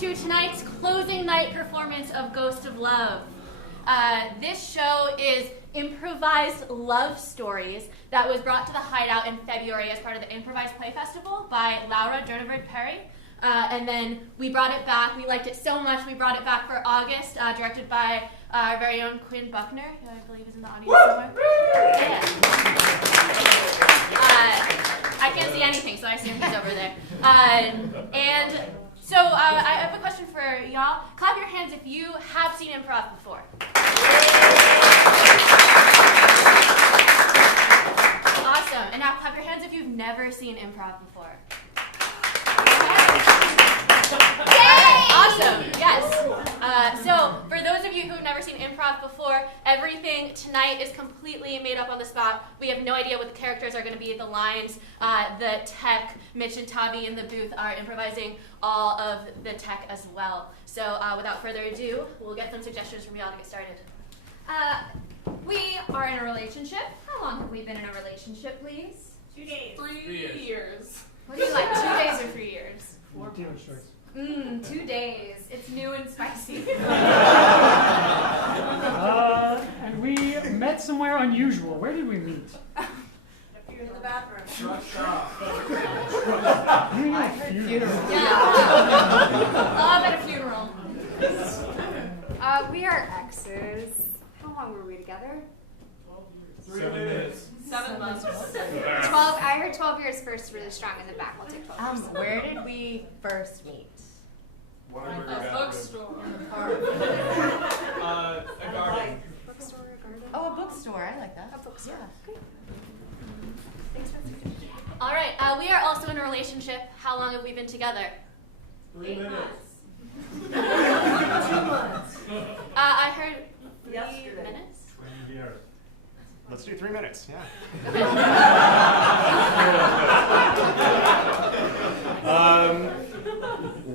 to tonight's closing night performance of Ghost of Love. This show is improvised love stories that was brought to the Hideout in February as part of the Improvised Play Festival by Laura Durnevard Perry. And then we brought it back. We liked it so much, we brought it back for August, directed by our very own Quinn Buckner, who I believe is in the audience somewhere. Yeah. I can't see anything, so I assume he's over there. So I have a question for y'all. Clap your hands if you have seen improv before. Awesome. And now clap your hands if you've never seen improv before. Yay! Awesome. Yes. So for those of you who've never seen improv before, everything tonight is completely made up on the spot. We have no idea what the characters are going to be, the lines, the tech. Mitch and Tavi in the booth are improvising all of the tech as well. So without further ado, we'll get some suggestions from y'all to get started. We are in a relationship. How long have we been in a relationship, please? 2 days. 3 years. What do you like, 2 days or 3 years? 4 shorts. 2 days. It's new and spicy. And we met somewhere unusual. Where did we meet? In the bathroom. Truck shop. Yeah. Love at a funeral. We are exes. How long were we together? 7 minutes. 7 months. 12. I heard 12 years first, really strong in the back. We'll take 12 years. Where did we first meet? A bookstore. A garden. Bookstore, garden. Oh, a bookstore. I like that. A bookstore. Yeah. Thanks for the suggestion. All right. We are also in a relationship. How long have we been together? 3 minutes. 2 months. I heard 3 Yesterday. minutes. Let's do 3 minutes, yeah.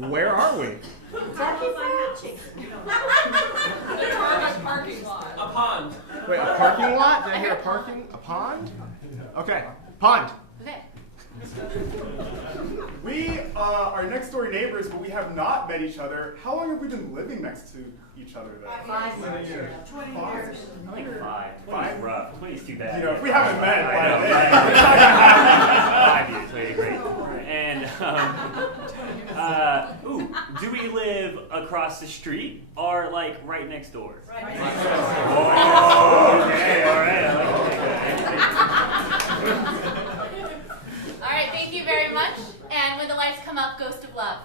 Where are we? Talking about hatching. Parking lot. A pond. Wait, a parking lot? Did I hear a parking? A pond? Okay, pond. Okay. We are next door neighbors, but we have not met each other. How long have we been living next to each other, though? 5 years. 20 years. I like 5. 5? Rough. Please do that. You know, if we haven't met, I know, right? 5 years. Okay, great. And do we live across the street or like right next door? Right. Oh, okay, all right. I like All right, thank you very much. And when the lights come up, Ghost of Love.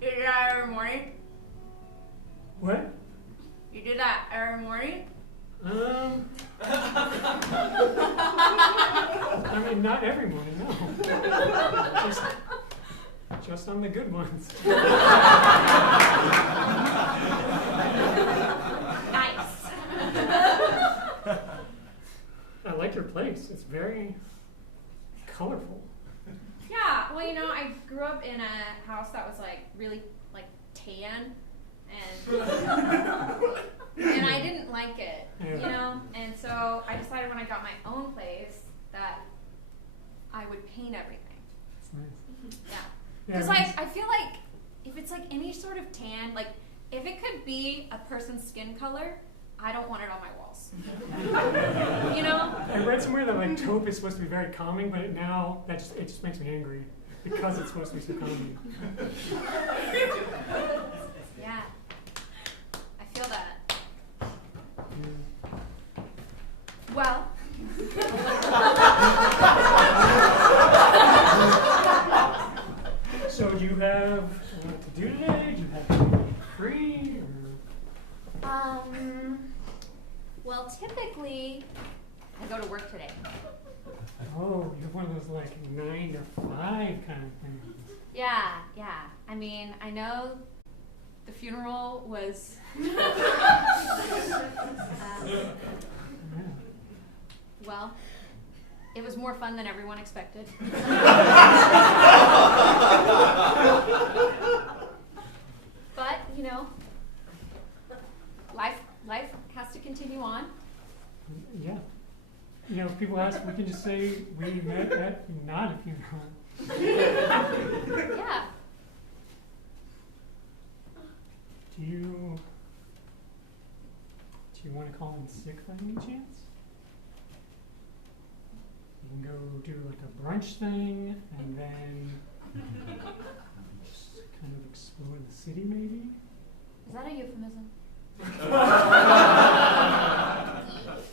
You did that every morning? What? You did that every morning? I mean, not every morning, no. Just on the good ones. Nice. I like your place. It's very colorful. Yeah, well, you know, I grew up in a house that was like really like tan, and I didn't like it, you know, and so I decided when I got my own place that I would paint everything. It's nice. Yeah, Yeah, because nice. I feel like if it's like any sort of tan, like if it could be a person's skin color, I don't want it on my walls. You know? I read somewhere that like taupe is supposed to be very calming, but it just makes me angry because it's supposed to be so calming. Yeah. I feel that. Yeah. Well. So do you have a lot to do today? Do you have to be free? Well, typically, I go to work today. Oh, you're one of those like 9 to 5 kind of things. Yeah. I mean, I know the funeral was. Yeah. Well, it was more fun than everyone expected. But, you know, life has to continue on. Yeah. You know, if people ask, we can just say we met at not a funeral. Yeah. Do you want to call in sick by any chance? You can go do like a brunch thing and then just kind of explore the city maybe? Is that a euphemism?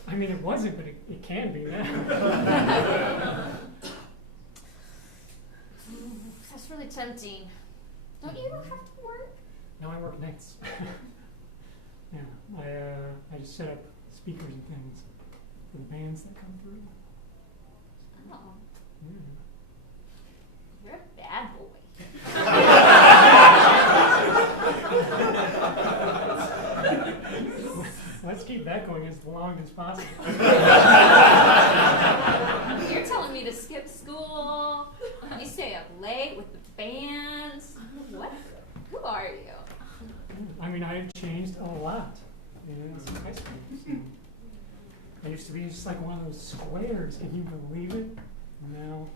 I mean, it wasn't, but it can be now. That's really tempting. Don't you have to work? No, I work nights. Yeah, I just set up speakers and things for the bands that come through. Oh, Yeah. you're a bad boy. Let's keep that going as long as possible. You're telling me to skip school, you stay up late with the bands. What? Who are you? I mean, I've changed a lot since high school. So I used to be just like one of those squares. Can you believe it? Now,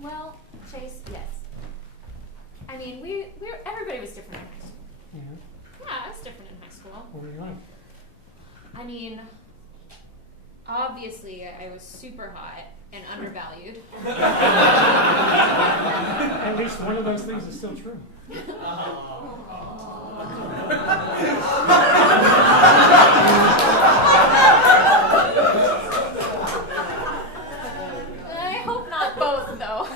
Well, Chase, yes. I mean, everybody was different in high school. yeah. Yeah, I was different in high school. What were you like? I mean, obviously, I was super hot and undervalued. At least one of those things is still true. I hope not both, though.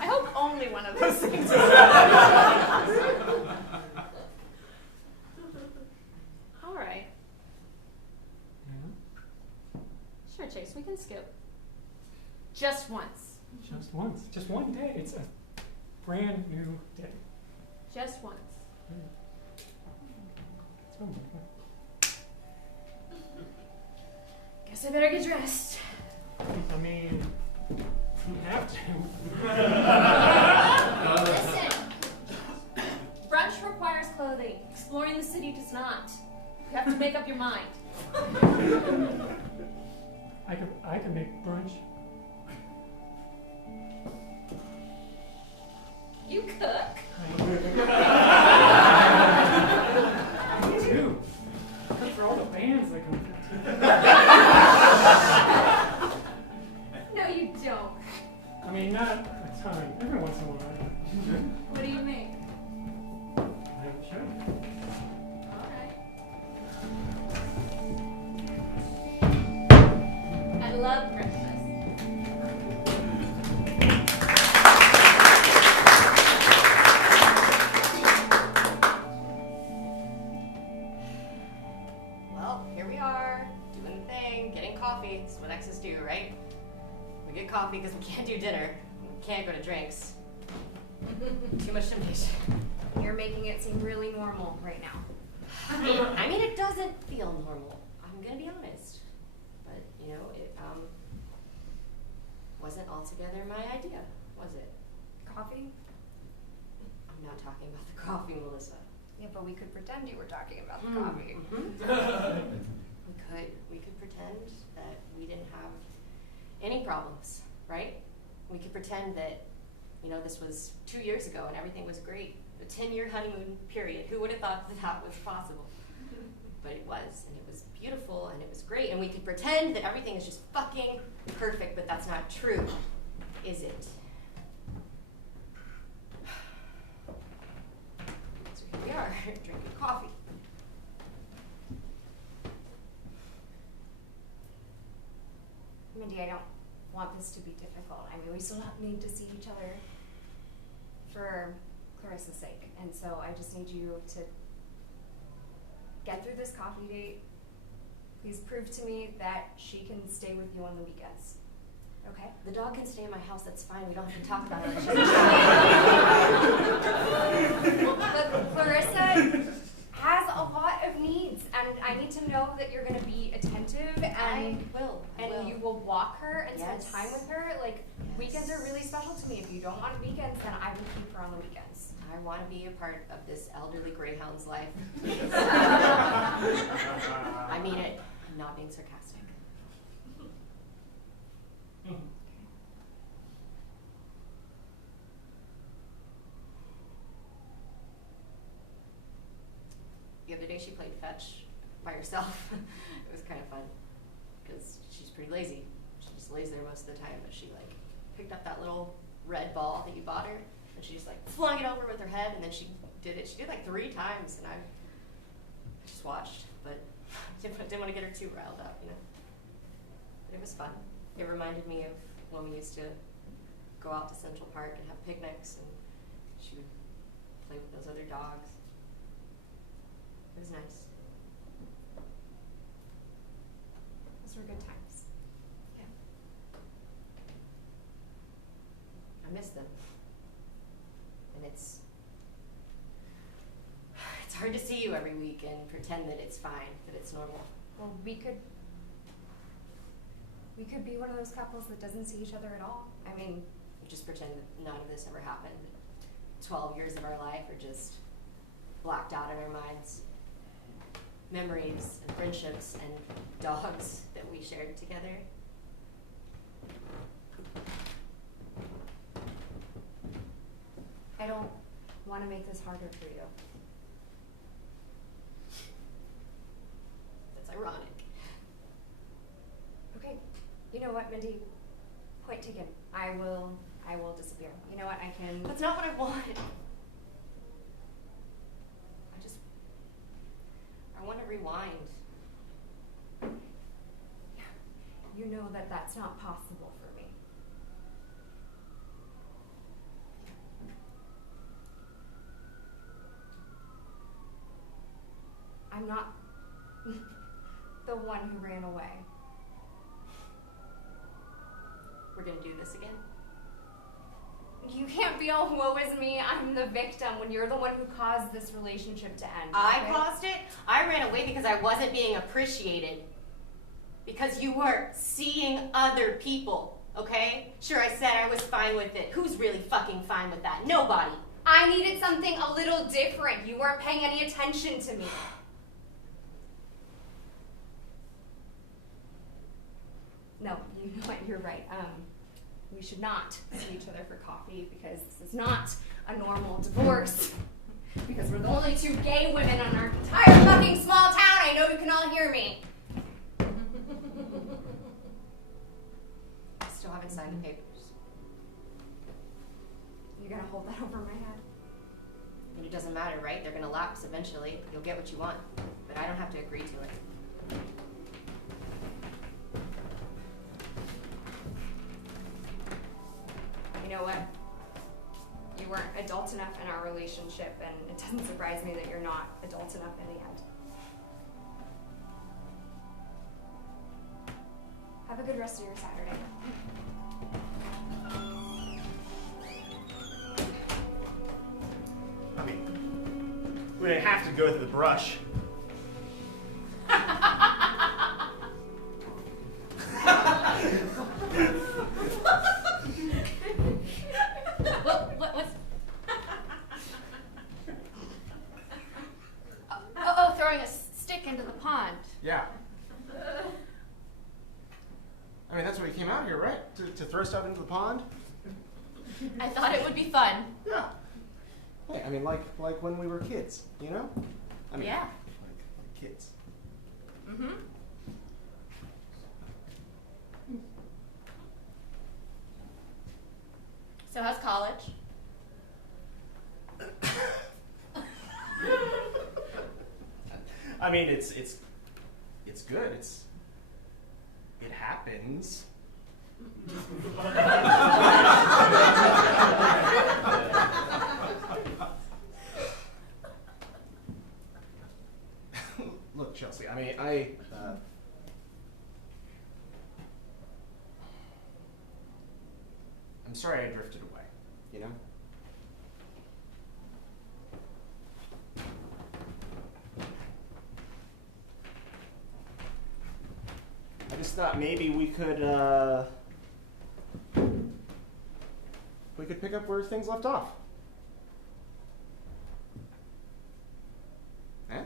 I hope only one of those things. All right. Yeah. Sure, Chase, we can skip. Just once. Just once. Just one day. It's a brand new day. Just once. It's wonderful. Guess I better get dressed. I mean, you have to. Listen. Brunch requires clothing. Exploring the city does not. You have to make up your mind. I can make brunch. You cook? Me too. Cook for all the bands that come through. No, you don't. I mean, not a ton. Every once in a while. What do you make? I'm sure. Alright. I love breakfast. Well, here we are, doing the thing, getting coffee. That's what exes do, right? We get coffee because we can't do dinner. We can't go to drinks. Too much temptation. You're making it seem really normal right now. I mean, it doesn't feel normal. I'm gonna be honest. But, you know, it wasn't altogether my idea, was it? Coffee? I'm not talking about the coffee, Melissa. Yeah, but we could pretend you were talking about the Mm. coffee. We could pretend that we didn't have any problems, right? We could pretend that, you know, this was 2 years ago and everything was great. A 10-year honeymoon period. Who would have thought that that was possible? But it was, and it was beautiful, and it was great. And we could pretend that everything is just fucking perfect, but that's not true, is it? So here we are, drinking coffee. Mindy, I don't want this to be difficult. I mean, we still need to see each other for Clarissa's sake. And so I just need you to get through this coffee date. Please prove to me that she can stay with you on the weekends. Okay? The dog can stay in my house, that's fine. We don't have to talk about it. But Clarissa has a lot of needs, and I need to know walk her and spend Yes. time with her. Like, Yes. weekends are really special to me. If you don't want weekends, then I will keep her on the weekends. I want to be a part of this elderly greyhound's life. I mean it. I'm not being sarcastic. The other day she played fetch by herself. It was kind of fun because she's pretty lazy. She just lays there most of the time, but she like picked up that little red ball that you bought her and she just like flung it over with her head, and then she did it. She did like 3 times, and I just watched, but didn't want to get her too riled up, you know. But it was fun. It reminded me of when we used to go out to Central Park and have picnics, and she would play with those other dogs. It was nice. Those were good times. Yeah. I miss them. And it's hard to see you every week and pretend that it's fine, that it's normal. Well, we could be one of those couples that doesn't see each other at all. I mean, We just pretend that none of this ever happened. 12 years of our life are just blacked out in our minds. Memories and friendships and dogs that we shared together. I don't want to make this harder for you. That's ironic. Okay, you know what, Mindy? Point taken. I will disappear. You know what? I can. That's not what I want. I want to rewind. You know that that's not possible for me. I'm not the one who ran away. We're gonna do this again? You can't be all woe is me, I'm the victim, when you're the one who caused this relationship to end. I okay? caused it. I ran away because I wasn't being appreciated. Because you were seeing other people, okay? Sure, I said I was fine with it. Who's really fucking fine with that? Nobody. I needed something a little different. You weren't paying any attention to me. No, you know what, you're right. We should not see each other for coffee because this is not a normal divorce. Because we're the only 2 gay women in our entire fucking small town. I know you can all hear me. I still haven't signed the papers. You're gonna hold that over my head. And it doesn't matter, right? They're gonna lapse eventually. You'll get what you want. But I don't have to agree to it. You know what? You weren't adult enough in our relationship, and it doesn't surprise me that you're not adult enough in the end. Have a good rest of your Saturday. I mean, we didn't have to go through the brush. What's... Oh, throwing a stick into the pond. Yeah. I mean, that's what we came out here, right? To throw stuff into the pond? I thought it would be fun. Yeah. Hey, I mean, like when we were kids, you know? I mean, Yeah. like kids. Mm-hmm. So how's college? I mean, it's good. It happens. Look, Chelsea. I mean, I'm sorry I drifted away. You know. I just thought maybe we could pick up where things left off. Eh?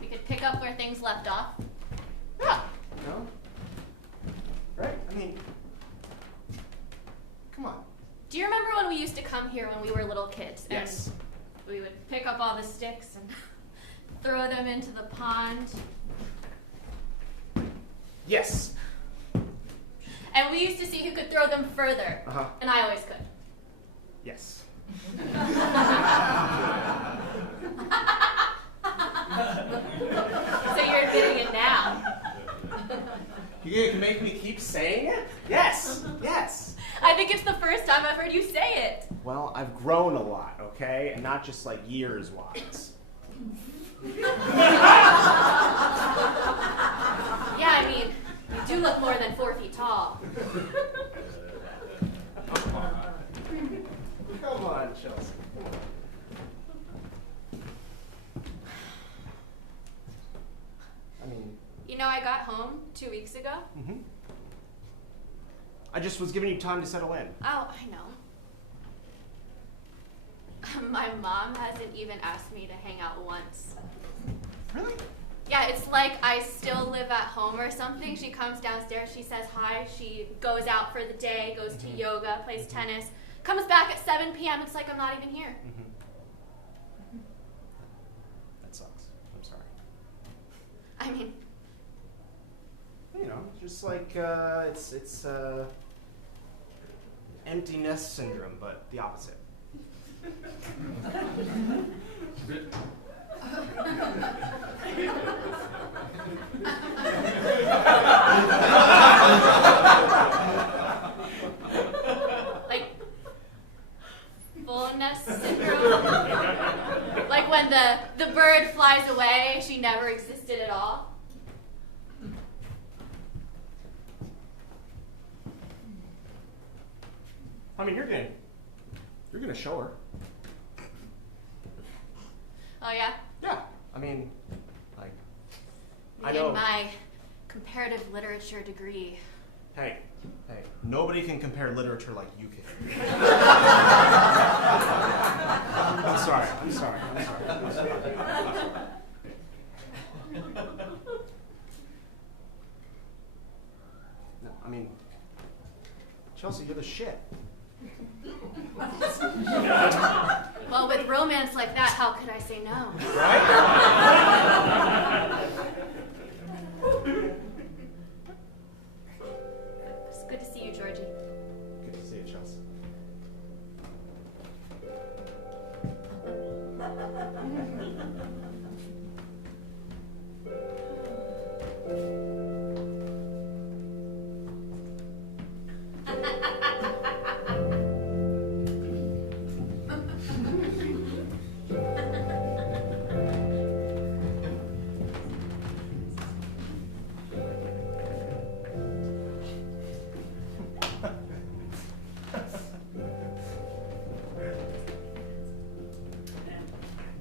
We could pick up where things left off. Yeah. No? Right? I mean, come on. Do you remember when we used to come here when we were little kids? And Yes. we would pick up all the sticks and throw them into the pond. Yes. And we used to see who could throw them further. Uh-huh. And I always could. Yes. So you're admitting it now. You can make me keep saying it? Yes. Yes. I think it's the first time I've heard you say it. Well, I've grown a lot, okay? And not just like years-wise. Yeah, I mean, you do look more than 4 feet tall. Come on, Chelsea. Come on. I mean, You know, I got home 2 weeks ago. I just was giving you time to settle in. Oh, I know. My mom hasn't even asked me to hang out once. Really? Yeah, it's like I still live at home or something. She comes downstairs, she says hi, she goes out for the day, goes to yoga, plays tennis, comes back at 7 p.m. It's like I'm not even here. That sucks. I'm sorry. I mean, You know, just like it's empty nest syndrome, but the opposite. like full nest syndrome. Like when the bird flies away, she never existed at all. I mean, you're gonna show her. Oh yeah? Yeah. I mean, like, I In know. my comparative literature degree. Hey, nobody can compare literature like you can. I'm sorry. No, I mean, Chelsea, you're the shit. Well, with romance like that, how could I say no? Right? It's good to see you, Georgie. Good to see you, Chelsea.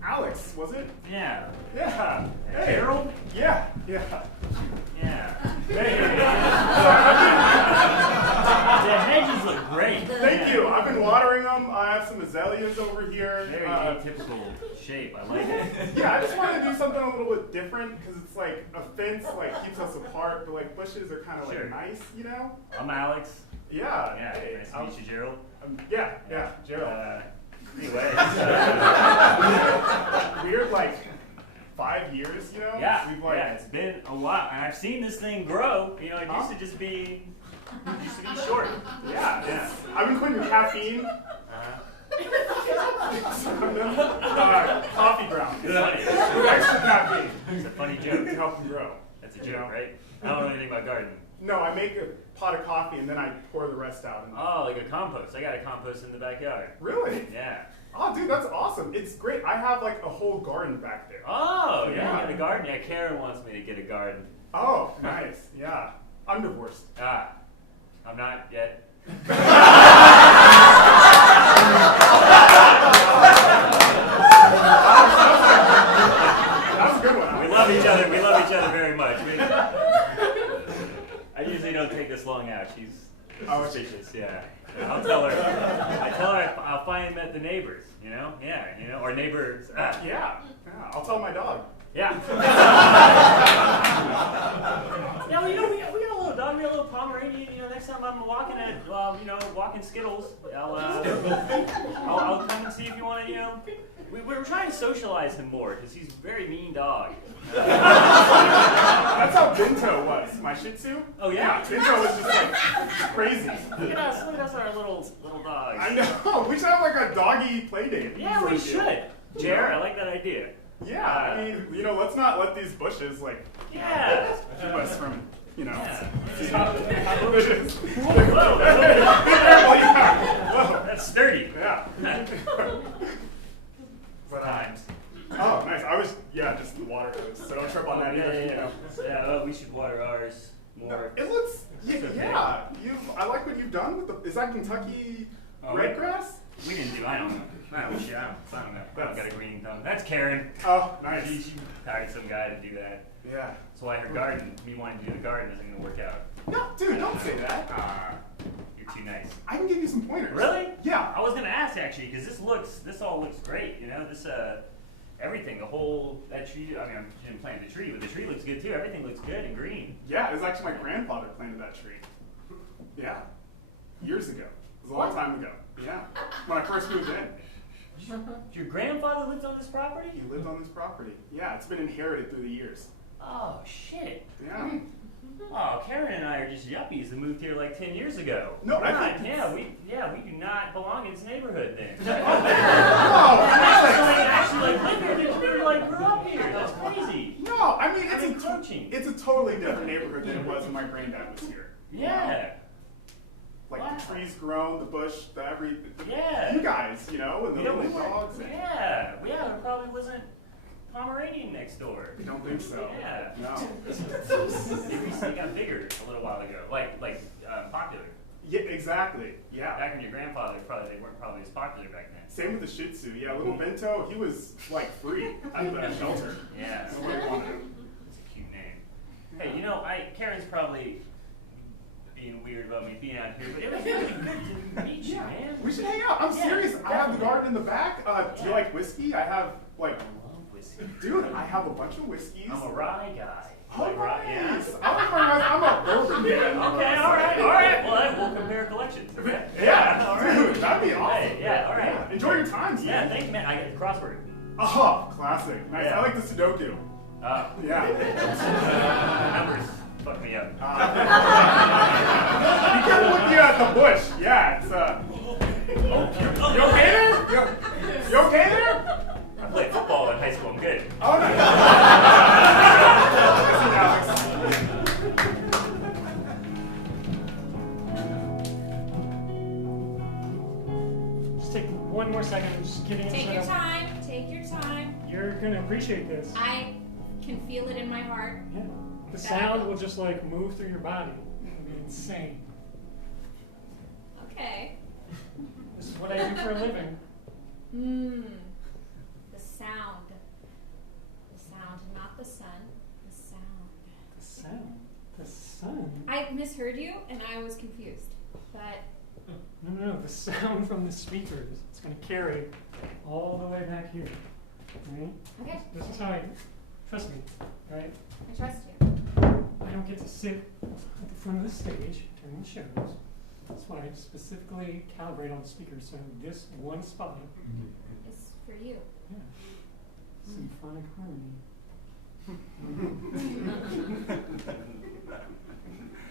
Alex, was it? Yeah. Yeah. Hey. Harold? Yeah. Yeah. Hey. The hedges look great. Thank you. I've been watering them. I have some azaleas over here. Very atypical shape. I like it. Yeah, I just wanted to do something a little bit different because it's like a fence like keeps us apart, but like bushes are kind of like Sure. nice, you know? I'm Alex. Yeah. Yeah. Hey, Nice to meet you, Gerald. Yeah, Gerald. Anyway. Weird, like 5 years, you know? Yeah. We've like, Yeah. It's been a while, and I've seen this thing grow. You know, it used to just be. Short. Yeah. I've been quitting caffeine. Coffee ground. Good on you. With extra caffeine It's a funny to joke. help them grow. That's a You joke, know? right? I don't know anything about gardening. No, I make a pot of coffee and then I pour the rest out. And Oh, like a compost. I got a compost in the backyard. Really? Yeah. Oh, dude, that's awesome. It's great. I have like a whole garden back there. Oh, yeah. Yeah. You got a garden? Yeah, Karen wants me to get a garden. Oh, nice. Yeah. I'm divorced. Ah, I'm not yet. That was a good one. We love each other. delicious. Yeah. I'll tell her. I tell her I'll find him at the neighbors. You know? Yeah. You know, or neighbors. Yeah, I'll tell my dog. Yeah. Yeah, well, you know, we got a little dog, we got a little Pomeranian. You know, next time I'm walking at, walking Skittles, I'll come and see if you want to, you know. We're trying to socialize him more because he's a very mean dog. That's how Binto was, my Shih Tzu. Oh yeah. Binto was just like crazy. Look at us, our little dogs. I know. We should have like a doggy play date. Yeah, we should. Jer, I like that idea. Yeah, I mean, you know, let's not let these bushes like Yeah. keep us from, you know. Yeah. Stop bushes. Whoa, Whoa. that's sturdy. Yeah. Times. Oh, nice. I was, just the water hose, so don't trip on that either. You know. Yeah, well, we should water ours more. It looks, okay. yeah. I like what you've done with the. Is that Kentucky red grass? We didn't do. I don't know. I don't know. I don't got a green thumb. That's Karen. Oh, nice. She hired some guy to do that. Yeah. That's why her garden, me wanting to do the garden, isn't gonna work out. No, dude, don't say that. You're too nice. I can give you some pointers. Really? Yeah. I was gonna ask actually, because this all looks great. You know, everything, that tree. I mean, I didn't plant the tree, but the tree looks good too. Everything looks good and green. Yeah, it was actually my grandfather planted that tree. Yeah. Years ago. It was a long time ago. Yeah. When I first moved in. Your grandfather lived on this property? He lived on this property. Yeah, it's been inherited through the years. Oh shit. Yeah. Oh, Karen and I are just yuppies that moved here like 10 years ago. No, We're I not, think we do not belong in this neighborhood then. Oh, actually like live here, we like grew up here. That's crazy. no, I mean I'm encroaching. it's a totally different neighborhood than it was when my granddad was here. Yeah. Like Wow. the trees grown, the bush, Yeah. you guys, you know, and the You know, little dogs. And, yeah, there probably wasn't Pomeranian next door. I don't think so. Yeah. No. They recently got bigger a little while ago, like popular. Yeah, exactly. Yeah. Back when your grandfather, they weren't probably as popular back then. Same with the Shih Tzu. Yeah, little Bento, he was like free out of that shelter. Yeah. Nobody wanted him. It's a cute name. Hey, you know, Karen's probably being weird about me being out here, but it was really good to meet you, man. We should hang out. I'm Yeah, serious. I have the definitely. garden in the back. Do you like whiskey? I have like, I love whiskey. dude, I have a bunch of whiskeys. I'm a rye guy. Oh, Like rye, yeah. nice. I'm a bourbon man. Okay, all right. Well, we'll compare collections. Okay? Yeah, all right. dude, that'd be awesome. Hey, yeah, all right. Yeah. Enjoy your times, Yeah, man. thanks, man. I got the crossword. Oh, classic. Nice. Yeah. I like the Sudoku. Yeah. Numbers fuck me up. Be careful looking at the bush. Yeah, it's You okay there? You okay there? I played football in high school. I'm good. Oh, nice. Listen, Alex. Just take one more second. I'm just getting it Take set your up. time. Take your time. You're gonna appreciate this. I can feel it in my heart. Yeah. The sound will just like move through your body. It'll be insane. Okay. This is what I do for a living. The sound. The sound, not the sun. The sound. The sound. The sun. I misheard you and I was confused. But No. The sound from the speakers. It's gonna carry all the way back here. Right? okay, This is how I trust me, right? I trust you. I don't get to sit at the front of the stage during the shows. That's why I specifically calibrate all the speakers so this one spot, It's for you. yeah, symphonic harmony.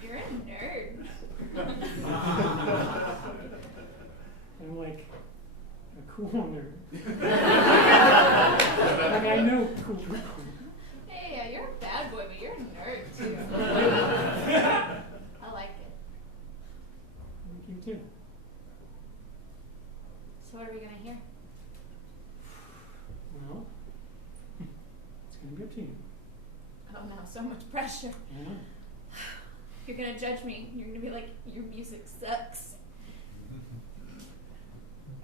You're a nerd. I'm like a cool nerd. Like I know cool people. Hey, you're a bad boy, but you're a nerd too. I like it. Like you too. So what are we gonna hear? Well, it's gonna be up to you. Oh no, so much pressure. I know. You're gonna judge me. You're gonna be like, your music sucks.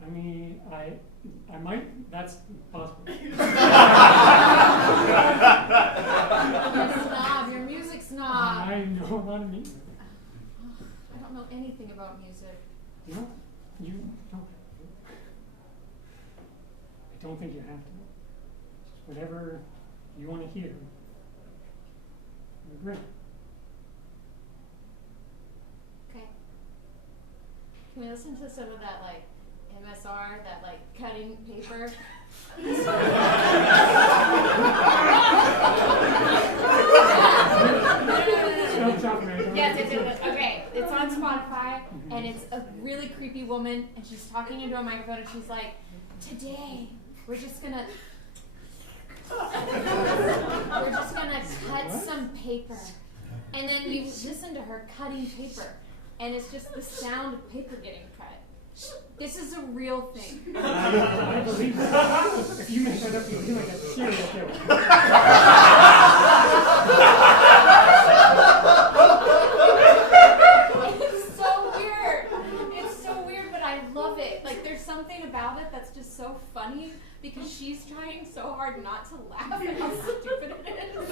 I mean, I might. That's possible. You're a snob. You're a music snob. I know a lot of music. I don't know anything about music. No, you no. I don't think you have to. Just whatever you want to hear. You're great. Okay. Can we listen to some of that, like, MSR, that, like, cutting paper? Stop, Rachel. Yes, okay. It's on Spotify, and it's a really creepy woman, and she's talking into a microphone, and she's like, "Today, we're just gonna cut some paper." And then you listen to her cutting paper, and it's just the sound of paper getting cut. This is a real thing. I believe that. If you make that up, you'll be like a serial killer. It's so weird. It's so weird, but I love it. Like, there's something about it that's just so funny because she's trying so hard not to laugh at how stupid it is.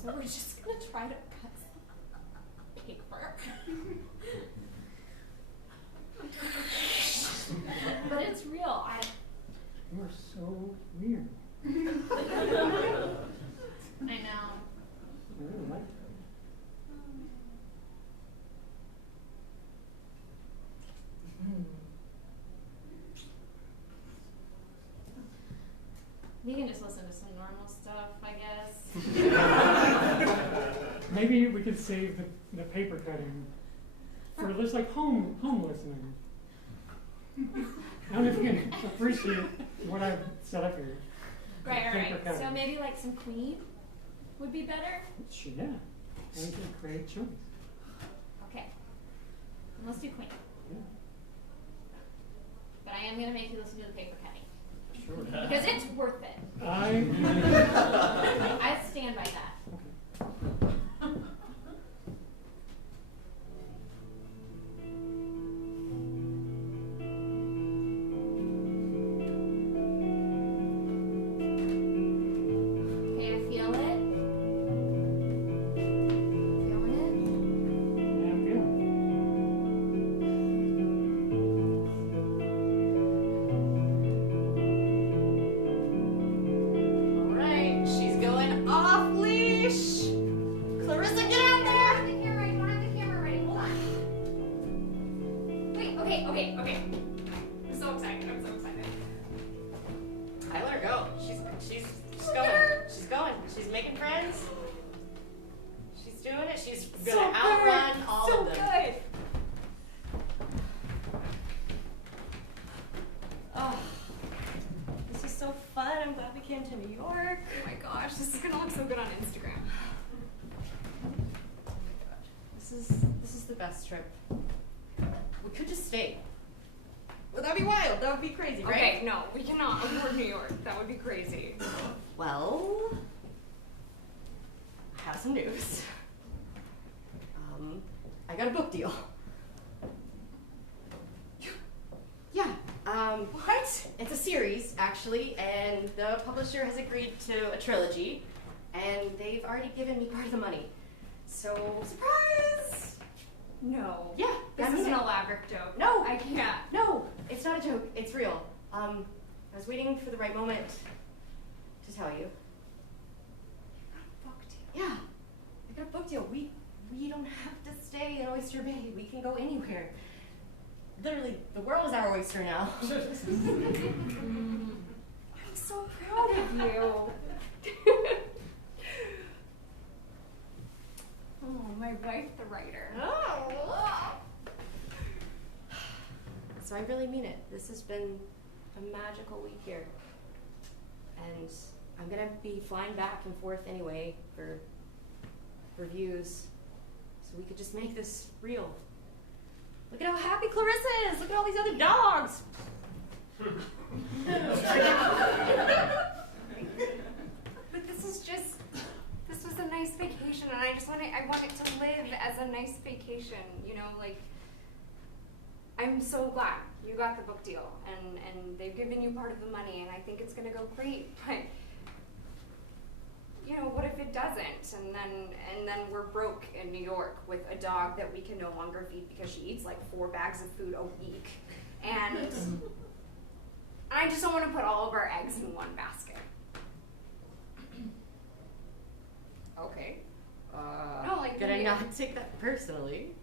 So we're just gonna try to cut some paper. But it's real. You are so weird. I know. I really like that. We can just listen to some normal stuff, I guess. Maybe we could save the paper cutting for just like home listening. I don't know if you can appreciate what I've set up here. Right. Paper cutting. So maybe like some Queen would be better? Sure, yeah. I think it's a great choice. Okay. Let's do Queen. Yeah, But I am going to make you listen to the paper cutting. sure. Because it's worth it. I stand by that. okay. Okay, I feel it. Feeling it? Yeah, I'm good. All right, she's going off leash. Clarissa, get out there. I don't have the camera ready. Hold on. Wait, okay. I'm so excited. I let her go. She's going. She's going. She's making friends. She's doing it. She's gonna outrun all of them. Good. Oh, this is so fun. I'm glad we came to New York. Oh my gosh, this is gonna look so good on Instagram. This is the best trip. We could just stay. Well, that'd be wild. That would be crazy, right? Okay, no, we cannot afford New York. That would be crazy. Well, I have some news. I got a book deal. Yeah. What? It's a series, actually, and the publisher has agreed to a trilogy, and they've already given me part of the money. So, surprise! No. Yeah, This I mean is an it. elaborate joke. No. I can't. No, it's not a joke. It's real. I was waiting for the right moment to tell you. Book deal. Yeah, I got a book deal. We don't have to stay in Oyster Bay. We can go anywhere. Literally, the world is our oyster now. I'm so proud of you. Oh, my wife, the writer. Oh. So I really mean it. This has been a magical week here. And I'm gonna be flying back and forth anyway for reviews. So we could just make this real. Look at how happy Clarissa is! Look at all these other dogs! But this was a nice vacation, and I want it to live as a nice vacation, you know, like, I'm so glad you got the book deal, and they've given you part of the money, and I think it's gonna go great, but you know, what if it doesn't? And then we're broke in New York with a dog that we can no longer feed because she eats like 4 bags of food a week. And I just don't want to put all of our eggs in one basket. Okay. No, like, Could I maybe- not take that personally?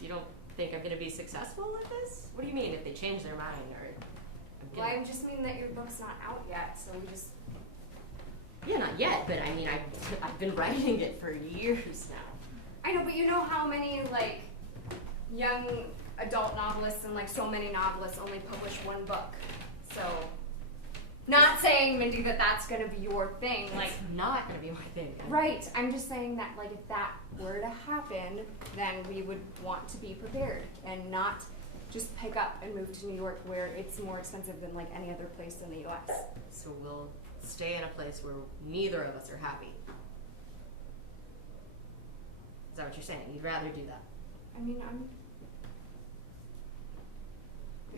You don't think I'm gonna be successful with this? What do you mean if they change their mind or? Well, I just mean that your book's not out yet, so we just. Yeah, not yet, but I mean, I've been writing it for years now. I know, but you know how many like young adult novelists and like so many novelists only publish one book. So, not saying, Mindy, that that's gonna be your thing. Like, It's not gonna be my thing. right? I'm just saying that like if that were to happen, then we would want to be prepared and not just pick up and move to New York where it's more expensive than like any other place in the U.S. So we'll stay in a place where neither of us are happy. Is that what you're saying? You'd rather do that? I mean, I'm.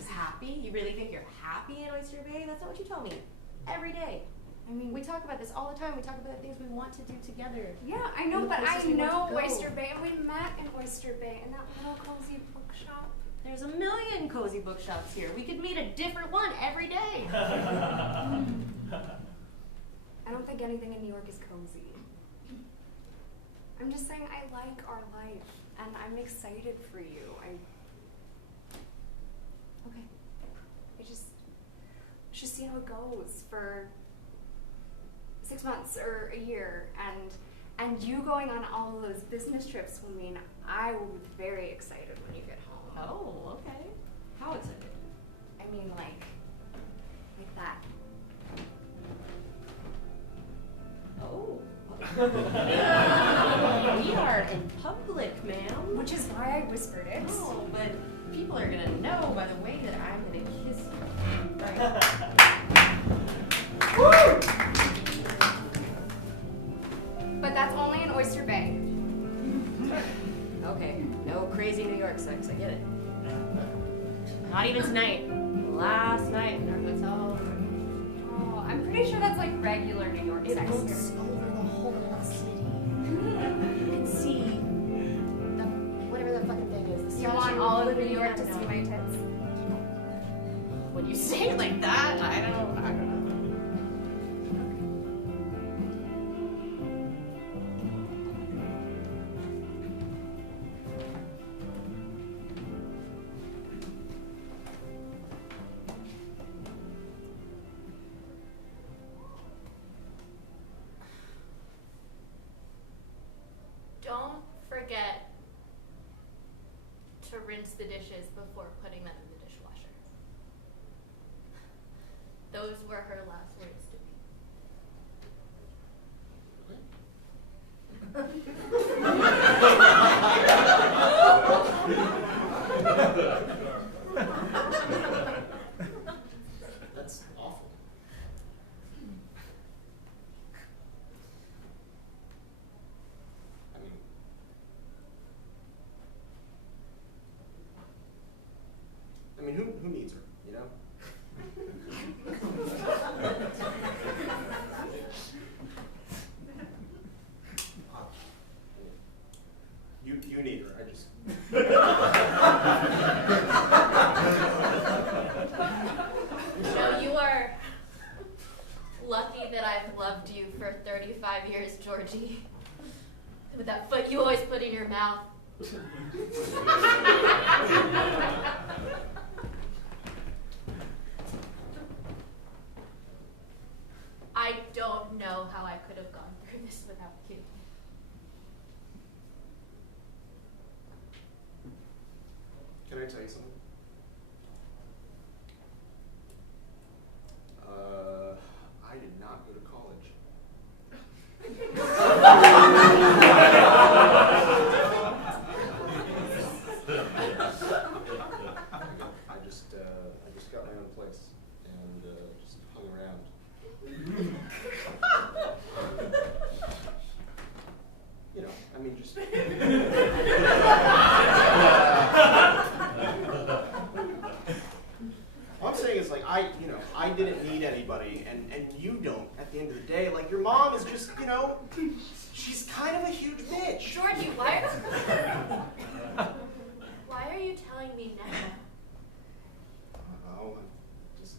Happy? You really think you're happy in Oyster Bay? That's not what you tell me. Every day. I mean, We talk about this all the time. We talk about the things we want to do together. yeah, I know, And the but I places we want know to go. Oyster Bay, and we met in Oyster Bay in that little cozy bookshop. There's a million cozy bookshops here. We could meet a different one every day. I don't think anything in New York is cozy. I'm just saying I like our life, and I'm excited for you. Okay. Let's just see how it goes for 6 months or a year, and you going on all of those business trips will mean I will be very excited when you get home. Oh, okay. How excited? I mean, like that. Oh. We are in public, ma'am. Which is why I whispered it. No, but people are gonna know by the way that I'm gonna kiss you. Right. But that's only in Oyster Bay. Okay, no crazy New York sex, I get it. Not even tonight. Last night in our hotel room. Oh, I'm pretty sure that's like regular New York It sex looks here. over the whole city. You can see the whatever the fucking thing is. The You want Statue all of New Liberty, York I to don't see know. my tits? When you say it like that, I don't know. Don't forget to rinse the dishes before putting them in the dishwasher. Those were her last words to me. That's awful. I mean, who needs her, you know? You need her. I just. No, you are lucky that I've loved you for 35 years, Georgie. With that foot you always put in your mouth. I don't know how I could have gone through this without you. Can I tell you something? I did not go to college. I just got my own place and just hung around. You know, I mean, just. All I'm saying is, like, I didn't need anybody, and you don't. At the end of the day, like, your mom is just, know, she's kind of a huge bitch. Georgie, why are you telling me now? Oh, just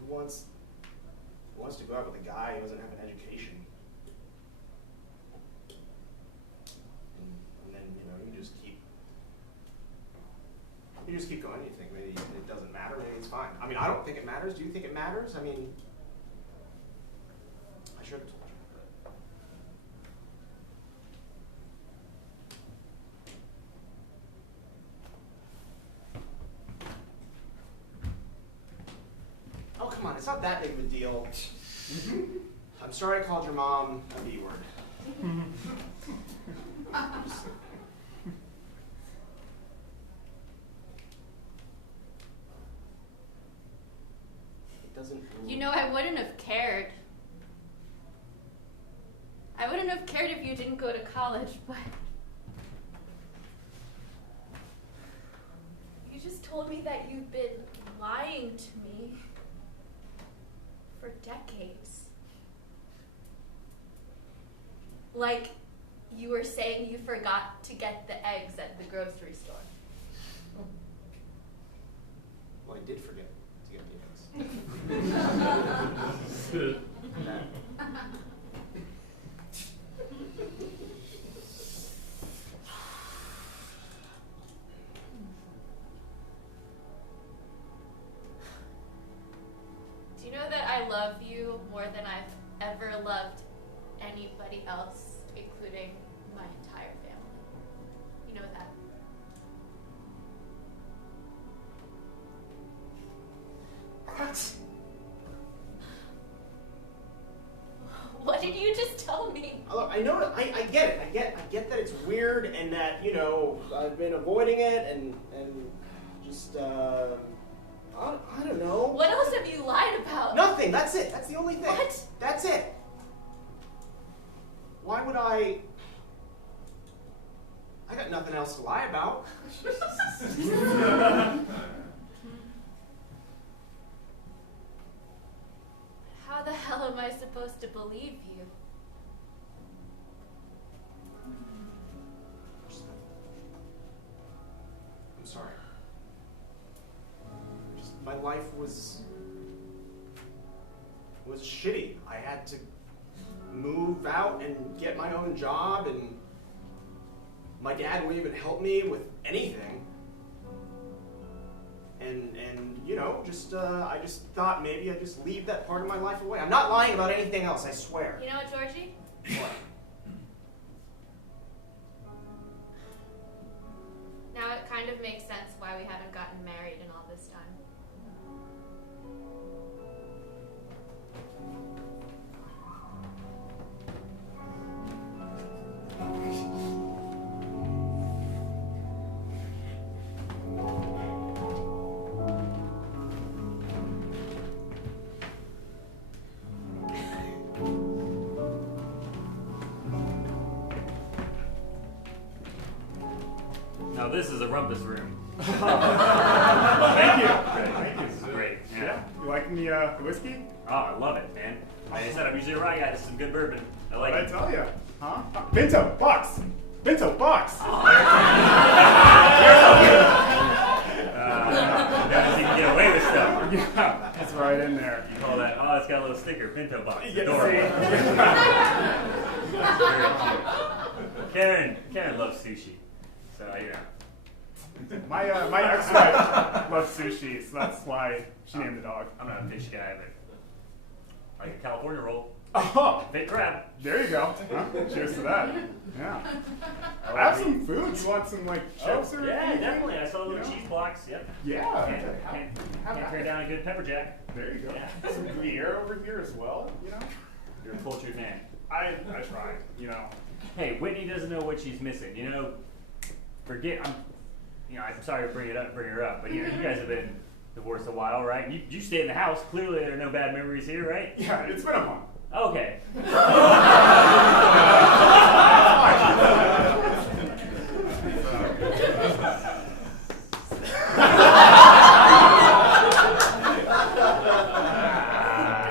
who wants to go out with a guy who doesn't have an education? And then, you know, you just keep going. You think maybe it doesn't matter, maybe it's fine. I mean, I don't think it matters. Do you think it matters? I mean, I should have told you. Oh, come on, it's not that big of a deal. I'm sorry I called your mom a B word. It doesn't. You know, I wouldn't have cared. I wouldn't have cared if you didn't go to college, but you just told me that you've been lying to me for decades. Like you were saying you forgot to get the eggs at the grocery store. Well, I did forget to get the eggs. Do you know that I love you more than I've ever loved anybody else, including my entire family? You know that? What? What did you just tell me? Look, I know. I get it. I get that it's weird, and that, you know, I've been avoiding it, and just I don't know. What else have you lied about? Nothing. That's it. That's the only thing. What? That's it. Why would I got nothing else to lie about. How the hell am I supposed to believe you? I'm sorry. My life was shitty. I had to move out and get my own job, and my dad wouldn't even help me with anything. And you know, I just thought maybe I'd just leave that part of my life away. I'm not lying about anything else, I swear. You know what, Georgie? What? Now it kind of makes sense why we haven't gotten married in all this time. Now this is a rumpus room. Thank you. Thank you. This is great. Yeah. Yeah. You liking the whiskey? Oh, I love it, man. Like I said, I'm usually a rye guy. This is some good bourbon. I like What'd I it. tell you? Huh? Bento box. Bento box. Guys, you can get away with stuff. Yeah, it's right in there. You call that? Oh, it's got a little sticker. Pinto box. You get Adorable. to That's very cute. Karen loves sushi. So yeah. My ex-wife loves sushi, so that's why she named the dog. I'm not a fish guy, but like a California roll. Oh, Big crab. there you go. Huh? Cheers to that. Yeah. I have some food. You want some like chips or Yeah, anything? definitely. I saw the little You know? cheese blocks. Yep. Yeah. Can't turn down a good pepper jack. There you go. Yeah. Some Gruyere over here as well. You know. You're a poultry man. I try. You know. Hey, Whitney doesn't know what she's missing. You know, I'm sorry to bring her up, but you know, you guys have been divorced a while, right? You stay in the house. Clearly, there are no bad memories here, right? Yeah, it's been a month. Okay. It's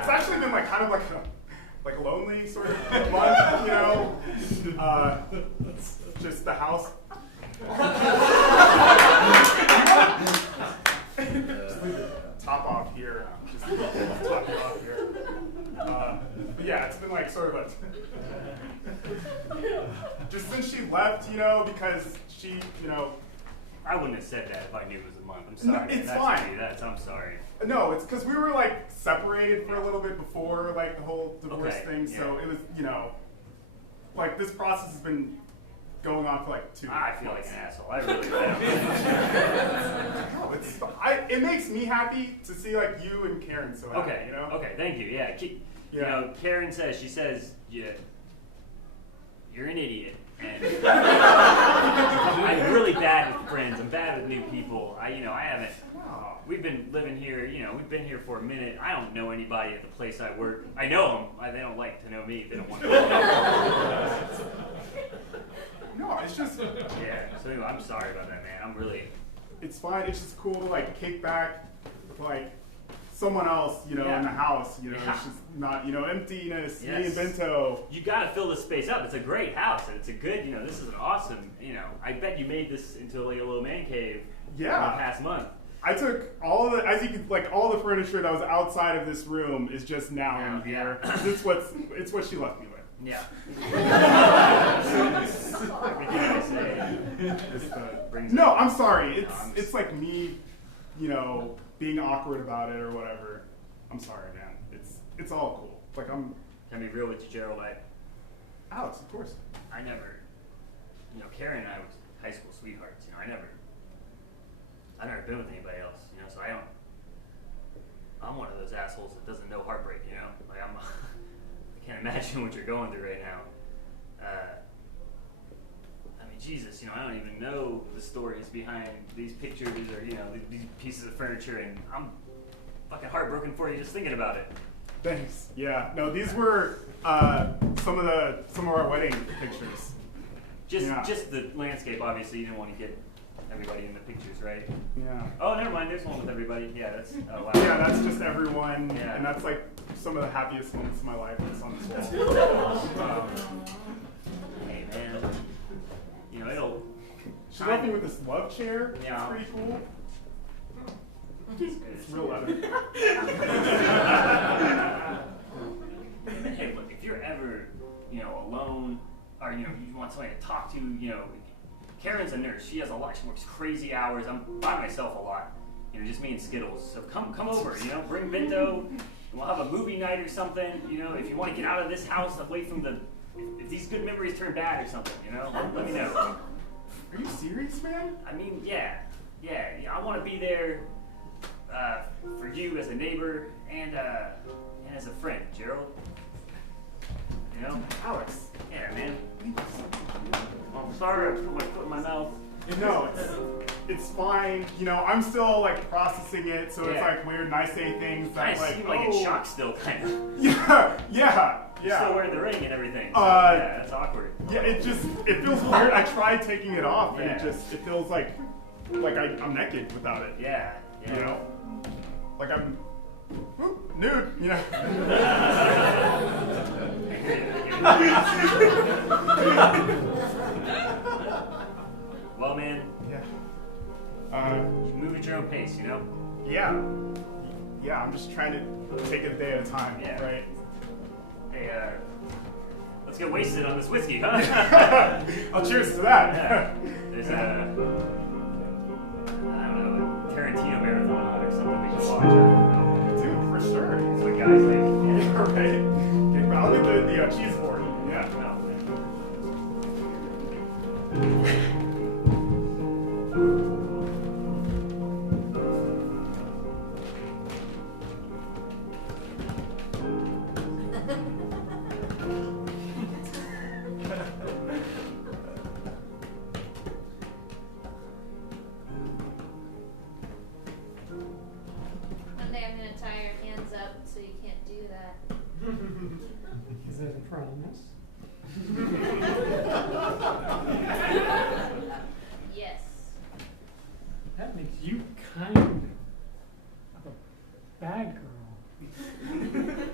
actually been like kind of like a lonely sort of month. It's just the house. Just leave the top off here. Just leave the top off here. But yeah, it's been like sort of a. Just since she left, because she, I wouldn't have said that if I knew it was a month. I'm No, sorry. it's That's fine. me. I'm sorry. No, it's because we were like separated for a little bit before like the whole divorce Okay, thing. So yeah. it was, like this process has been going on for like 2 I feel like months. an asshole. I really do. No, it makes me happy to see like you and Karen so happy, Okay. Okay. Thank you. Yeah. Yeah. Karen says yeah, you're an idiot, and I'm really bad with friends. I'm bad with new people. I haven't. Oh. We've been living here. We've been here for a minute. I don't know anybody at the place I work. I know them. They don't like to know me. They don't want to know me. No, it's just, Yeah. So anyway, I'm sorry about that, man. I'm really. it's fine. It's just cool to like kick back with like someone else, Yeah. in the house. Yeah. It's just not, emptiness. Me Yes. and Bento. You got to fill this space up. It's a great house, and it's a good. This is an awesome. I bet you made this into like a little man cave. Yeah. In the past month. I took all of the, as you can, like all the furniture that was outside of this room is just now in here. It's what she left me with. Yeah. Everything I say just brings. No, up- I'm sorry. No, I'm It's like me, being awkward about it or whatever. I'm sorry, man. It's all cool. Like I'm Can I be real with you, Gerald? Alex, of course. I never. Karen and I was high school sweethearts. I've never been with anybody else. So I'm one of those assholes that doesn't know heartbreak. Like I can't imagine what you're going through right now. Jesus, I don't even know the stories behind these pictures or these pieces of furniture, and I'm fucking heartbroken for you just thinking about it. Thanks. Yeah. No, these were some of our wedding pictures. Just the landscape. Obviously, you didn't want to get everybody in the pictures, right? Yeah. Oh, never mind. There's one with everybody. Yeah, that's. Oh, wow. Yeah, that's just everyone, Yeah. and that's like some of the happiest moments of my life. That's on this wall. Hey, man. It'll. She left me with this love chair. Yeah. It's pretty cool. It's It's real leather. Hey, look, if you're ever, alone, or you want somebody to talk to, Karen's a nurse. She has a lot. She works crazy hours. I'm by myself a lot. Just me and Skittles. So come over. Bring Bento. And we'll have a movie night or something. If you want to get out of this house, away from the. If these good memories turn bad or something, let me know. Are you serious, man? Yeah. I want to be there for you as a neighbor and as a friend, Gerald. Alex. Yeah, man. I'm sorry I put my foot in my mouth. No, it's fine. I'm still like processing it, so it's Yeah. like weird. And I say things that I seem like in shock still, kind of. Yeah. Still wearing the ring and everything. So, Uh, yeah, that's awkward. Yeah, it feels weird. I tried taking it off, and Yeah. it feels like I'm naked without it. Yeah. Like I'm nude. Well, man, Yeah. you move at your own pace, Yeah. I'm just trying to take it a day at a time. Yeah. Right. Hey, let's get wasted on this whiskey, huh? Oh, cheers to that. Yeah. There's a, I don't know, a Tarantino marathon or something we can watch. Dude, for sure. That's what guys like. Yeah, right. Okay, I'll get the cheese board. Yeah. No. One day I'm gonna tie your hands up so you can't do that. Is that a promise? Yes. That makes you kind of a bad girl.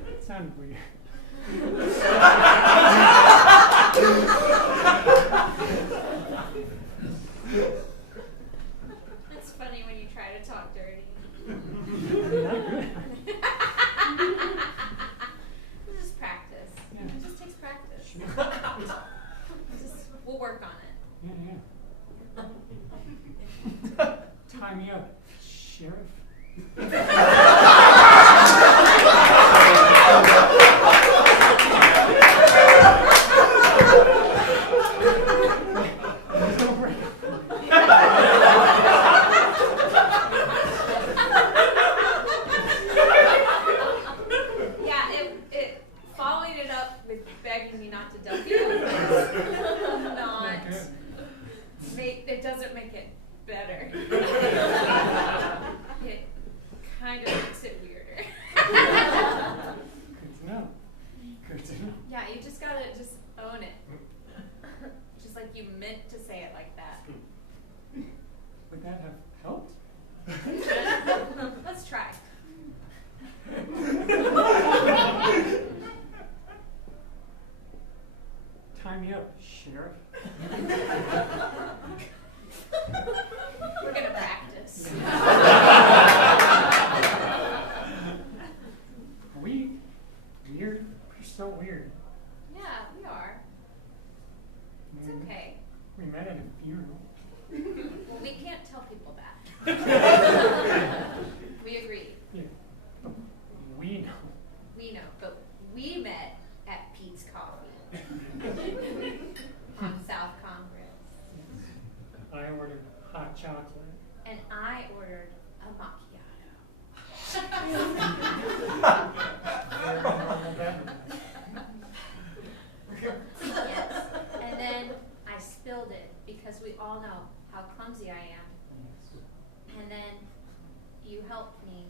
It sounded weird. Not good. This is practice. Yeah. It just takes practice. We'll work on it. Yeah. Tie me up, Sheriff. There's no break. Yeah, it following it up with begging me not to dump you is not. Good. It doesn't make it better. It kind of makes it weirder. Good to know. Good to know. Yeah, you just gotta just own it. Just like you meant to say it like that. Would that have helped? Let's try. Tie me up, Sheriff. We're gonna practice. Are we weird? We're so weird. Yeah, we are. It's okay. We met at a funeral. Well, we can't tell people that. We agree. Yeah. We know. We know, but we met at Pete's Coffee on South Congress, I ordered hot chocolate. and I ordered a macchiato. Very normal beverage. Yes. And then I spilled it because we all know how clumsy I am. And then you helped me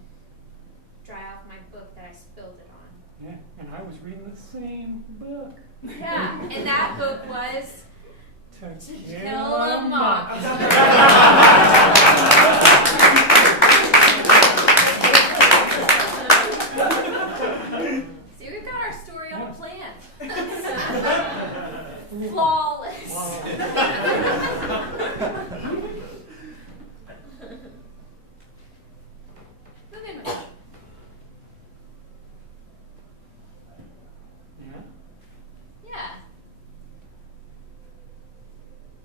dry off my book that I spilled it on. Yeah, and I was reading the same book. Yeah, and that book was To Kill a Mockingbird. See, we've got our story all planned. Flawless. Wow. Moving on. Yeah? Yeah.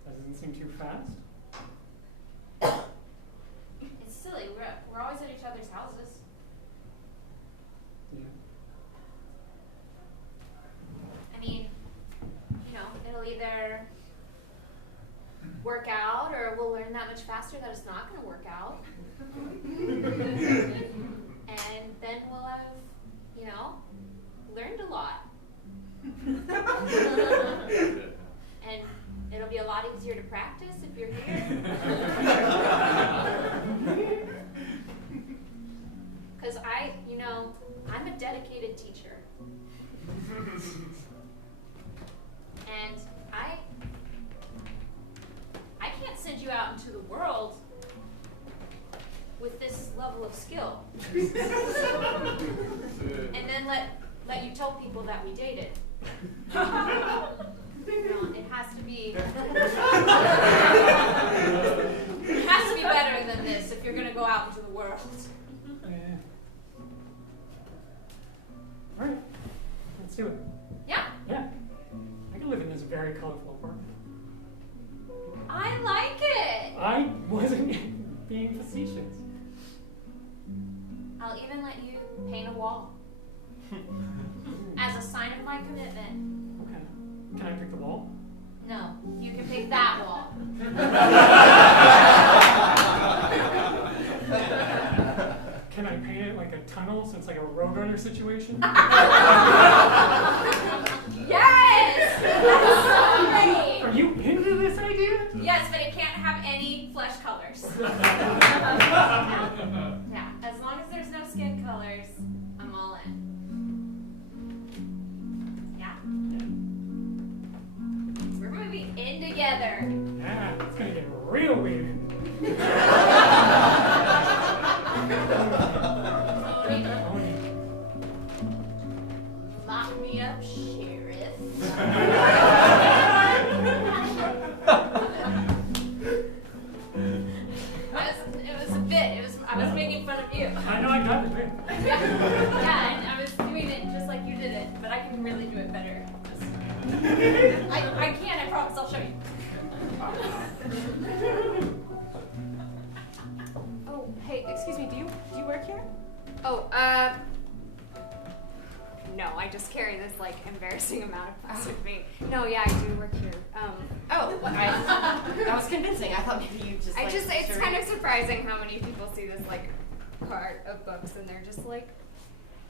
Doesn't seem too fast. It's silly. We're always at each other's houses. Yeah. I mean, you know, it'll either work out or we'll learn that much faster that it's not going to work out. And then we'll have, you know, learned a lot. And it'll be a lot easier to practice if you're here. Because you know, I'm a dedicated teacher. And I can't send you out into the world with this level of skill. And then let you tell people that we dated. No, it has to be better than this if you're gonna go out into the world. Yeah. All right. Let's do it. Yeah, Yeah. I can live in this very colorful apartment. I like it. I wasn't being facetious. I'll even let you paint a wall as a sign of my commitment. Okay. Can I pick the wall? No, you can pick that wall. Can I paint it like a tunnel so it's like a Roadrunner situation? Yes! That's so great! Are you into this idea? Yes, but it can't have any flesh colors. Yeah, as long as there's no skin colors, I'm all in. Yeah? We're moving in together. Yeah, it's gonna get real weird. Tony, lock me up, Sheriff. It bit. I was making fun of you. I know I got the bit. Yeah, and I was doing it just like you did it, but I can really do it better. I can, I promise, I'll show you. Oh, hey, excuse me, do you work here? Oh, No, I just carry this like embarrassing amount of books with me. No, yeah, I do work here. Oh, that was convincing. I thought maybe you just. It's kind of surprising how many people see this like cart of books and they're just like,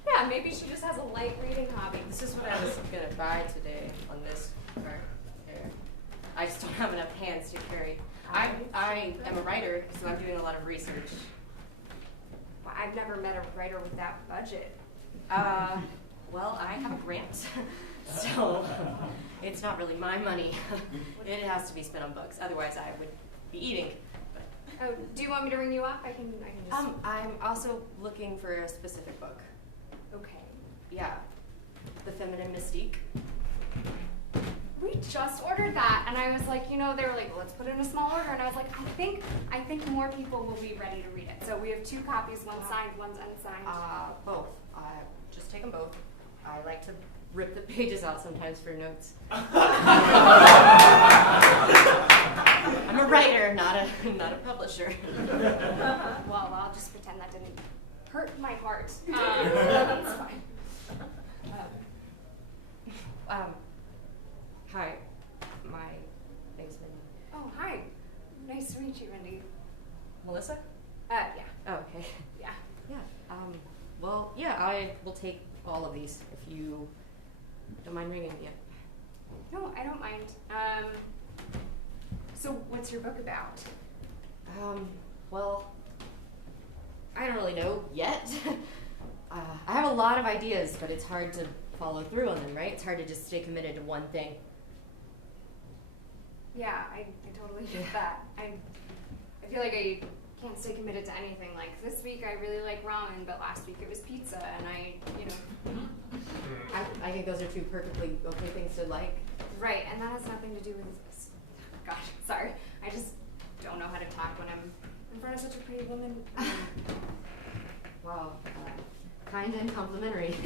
yeah, maybe she just has a light reading hobby. This is what I was gonna buy today on this cart here. I just don't have enough hands to carry. I am a writer, so I'm doing a lot of research. Well, I've never met a writer with that budget. Well, I have a grant, so it's not really my money. It has to be spent on books, otherwise I would be eating. But, Oh, do you want me to ring you up? I can just. I'm also looking for a specific book. Okay. Yeah, The Feminine Mystique. We just ordered that, and I was like, they were like, let's put it in a small order, and I was like, I think more people will be ready to read it. So we have 2 copies, one signed, one's unsigned. Both. Just take them both. I like to rip the pages out sometimes for notes. I'm a writer, not a publisher. Well, I'll just pretend that didn't hurt my heart. That's fine. Hi, my name's Mindy. Oh, hi. Nice to meet you, Wendy. Melissa? Yeah. Oh, okay. Yeah. Yeah. Well, yeah, I will take all of these if you don't mind ringing me. No, I don't mind. So what's your book about? Well, I don't really know yet. I have a lot of ideas, but it's hard to follow through on them, right? It's hard to just stay committed to one thing. Yeah, I totally get that. I feel like I can't stay committed to anything. Like this week I really like ramen, but last week it was pizza, and I think those are 2 perfectly okay things to like. Right, and that has nothing to do with this. Gosh, sorry. I just don't know how to talk when I'm in front of such a pretty woman. Wow, kind and complimentary.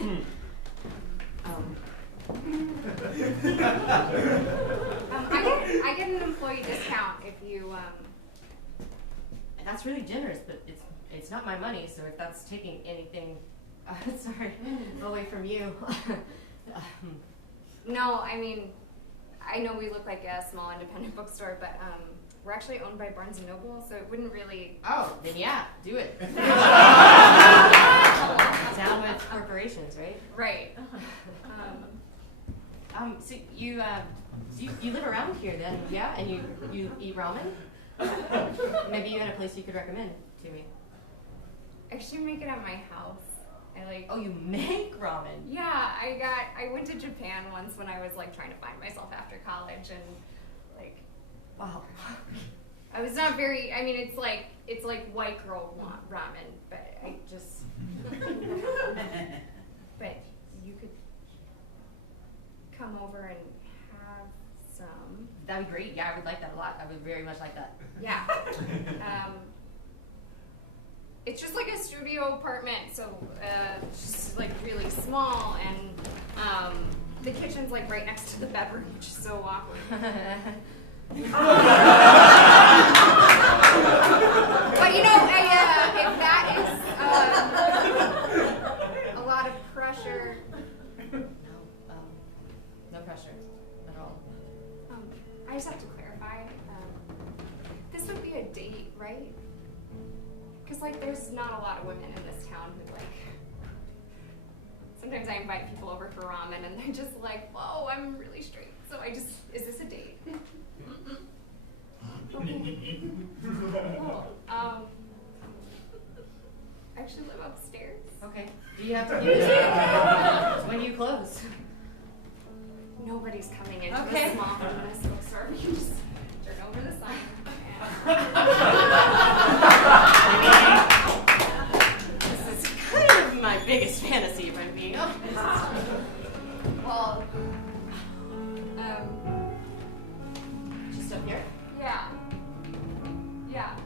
I get an employee discount if you And that's really generous, but it's not my money, so if that's taking anything, away from you. No, I mean, I know we look like a small independent bookstore, but we're actually owned by Barnes & Noble, so it wouldn't really... Oh, then yeah, do it. Down with corporations, right? Right. So you live around here then, yeah? And you eat ramen? Maybe you had a place you could recommend to me. I should make it at my house. Oh, you make ramen? Yeah, I went to Japan once when I was like trying to find myself after college, and like, Wow. I was not very, I mean, it's like white girl ramen, but I just, but you could come over and have some. That'd be great. Yeah, I would like that a lot. I would very much like that. Yeah. It's just like a studio apartment, so it's just like really small, and the kitchen's like right next to the bedroom, which is so awkward. But if that is a lot of pressure. No pressure at all. I just have to clarify. This would be a date, right? Because like, there's not a lot of women in this town who like. Sometimes I invite people over for ramen, and they're just like, "Whoa, I'm really straight." So is this a date? Okay. Cool. I actually live upstairs. Okay. Do you have to give us when do you close? Nobody's coming into Okay. a small feminist bookstore. You just turn over the sign. This is kind of my biggest fantasy, if I'm being honest. Well, Just up here? yeah. Yeah.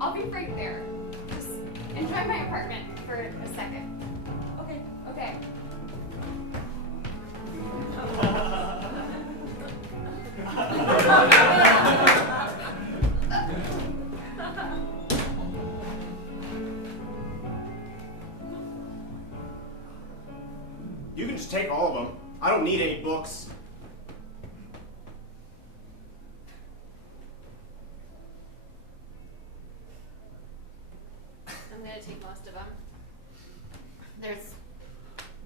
I'll be right there. enjoy my apartment for a second. Okay. Okay. You can just take all of them. I don't need any books. I'm gonna take most of them. There's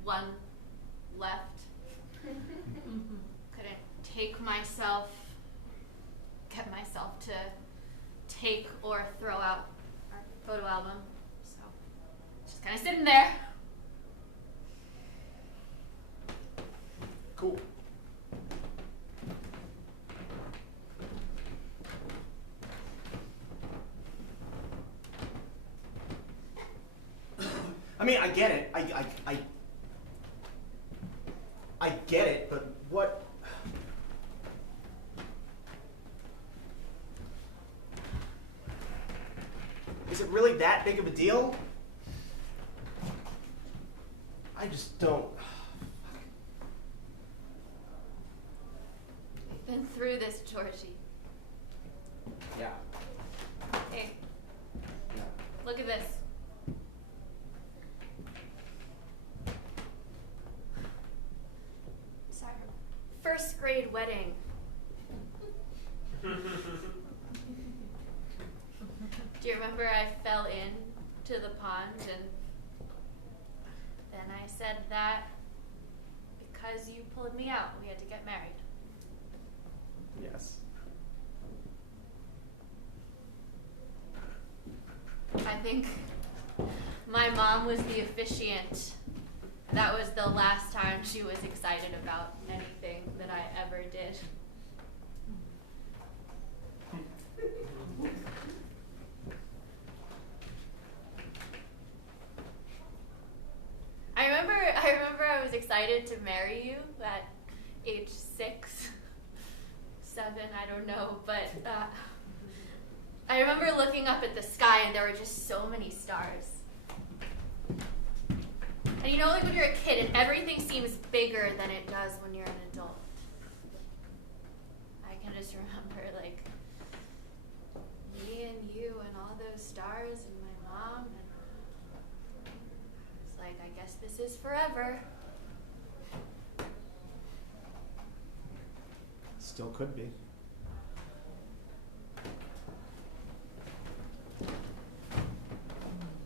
one left. Couldn't get myself to take or throw out our photo album, so it's just kind of sitting there. Cool. I mean, I get it. I get it, but what? Is it really that big of a deal? I just don't. We've been through this, Georgie. Yeah. Hey, Yeah. look at this. It's our first grade wedding. Do you remember I fell into the pond and then I said that because you pulled me out, we had to get married. Yes. I think my mom was the officiant. That was the last time she was excited about anything that I ever did. I remember I was excited to marry you at age 6, 7, I don't know, but I remember looking up at the sky and there were just so many stars. And you know, like when you're a kid and everything seems bigger than it does when you're an adult. I can just remember like me and you and all those stars and my mom, and it's like, I guess this is forever. Still could be.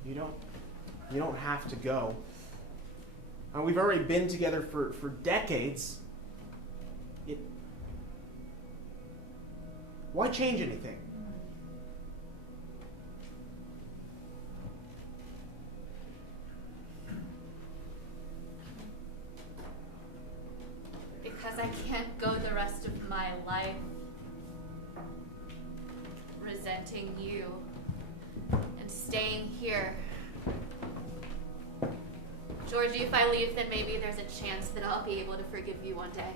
You don't have to go. We've already been together for decades. Why change anything? Because I can't go the rest of my life resenting you and staying here. Georgie, if I leave, then maybe there's a chance that I'll be able to forgive you one day.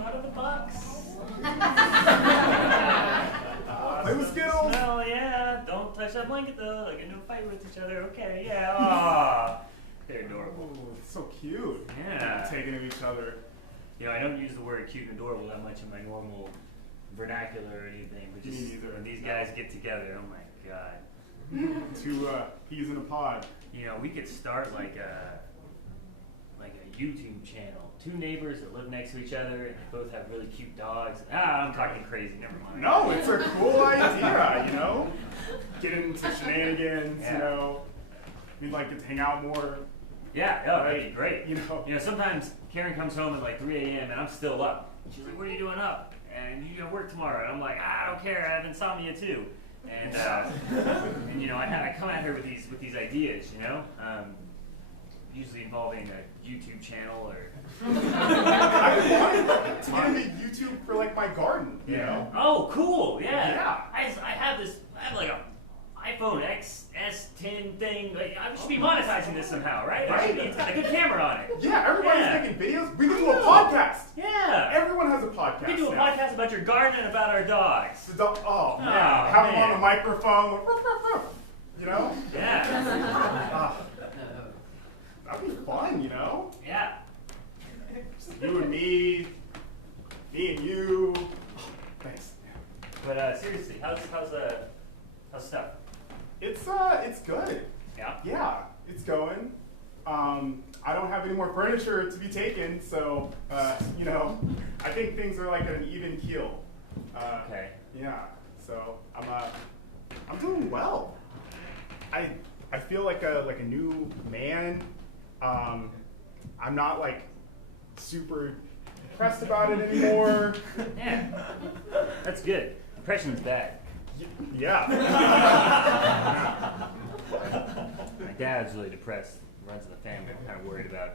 Out of the box. Play with Skittles. No, yeah. Don't touch that blanket though. They're gonna fight with each other. Okay, yeah. Aw. They're adorable. Oh, it's so cute. Yeah. Taking of each other. You know, I don't use the word cute and adorable that much in my normal vernacular or anything, but Me just neither. when these guys get together, oh my god. Two peas in a pod. You know, we could start like a YouTube channel. Two neighbors that live next to each other, and they both have really cute dogs. I'm talking crazy. Never mind. No, it's a cool idea, you know? Get into shenanigans, Yeah. you know? We'd like to hang out more. Yeah, that'd be great. You know? Sometimes Karen comes home at like 3 a.m. and I'm still up. She's like, "What are you doing up? And you gotta work tomorrow." And I'm like, "I don't care. I have insomnia too." And I come at her with these ideas, usually involving a YouTube channel or. I wanted to get into YouTube for like my garden, you know? Oh, cool! Yeah. Yeah. I have like a iPhone XS10 thing. Like, I should be monetizing this somehow, right? Right. It's got a good camera on it. Yeah, everybody's Yeah. making videos. We can do a podcast. Yeah. Everyone has a podcast. We can do a now. podcast about your garden and about our dogs. Oh, man. Oh, Have them on man. the microphone. You know? Yeah. That'd be fun, you know? Yeah. You and me and you. Thanks. But seriously, how's stuff? It's good. Yeah. Yeah, it's going. I don't have any more furniture to be taken, so I think things are like at an even keel. Okay. Yeah. So I'm doing well. I feel like a new man. I'm not like super depressed about it anymore. Yeah. That's good. Depression's bad. Yeah. My dad's really depressed. Runs in the family. I'm kind of worried about,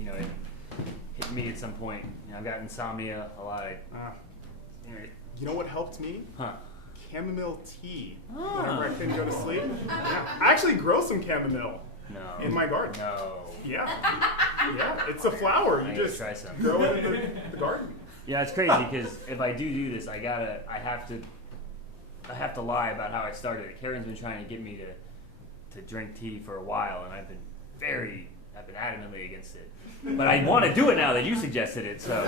it hit me at some point. I've got insomnia a lot. You know what helped me? Huh. Chamomile tea. Oh. Whenever I couldn't go to sleep. Yeah. I actually grow some chamomile No. in my garden. No. Yeah. Yeah. It's a flower. I You gotta just try some. grow it in the garden. Yeah, it's crazy because if I do this, I have to lie about how I started it. Karen's been trying to get me to drink tea for a while, and I've been adamantly against it. But I want to do it now that you suggested it, so.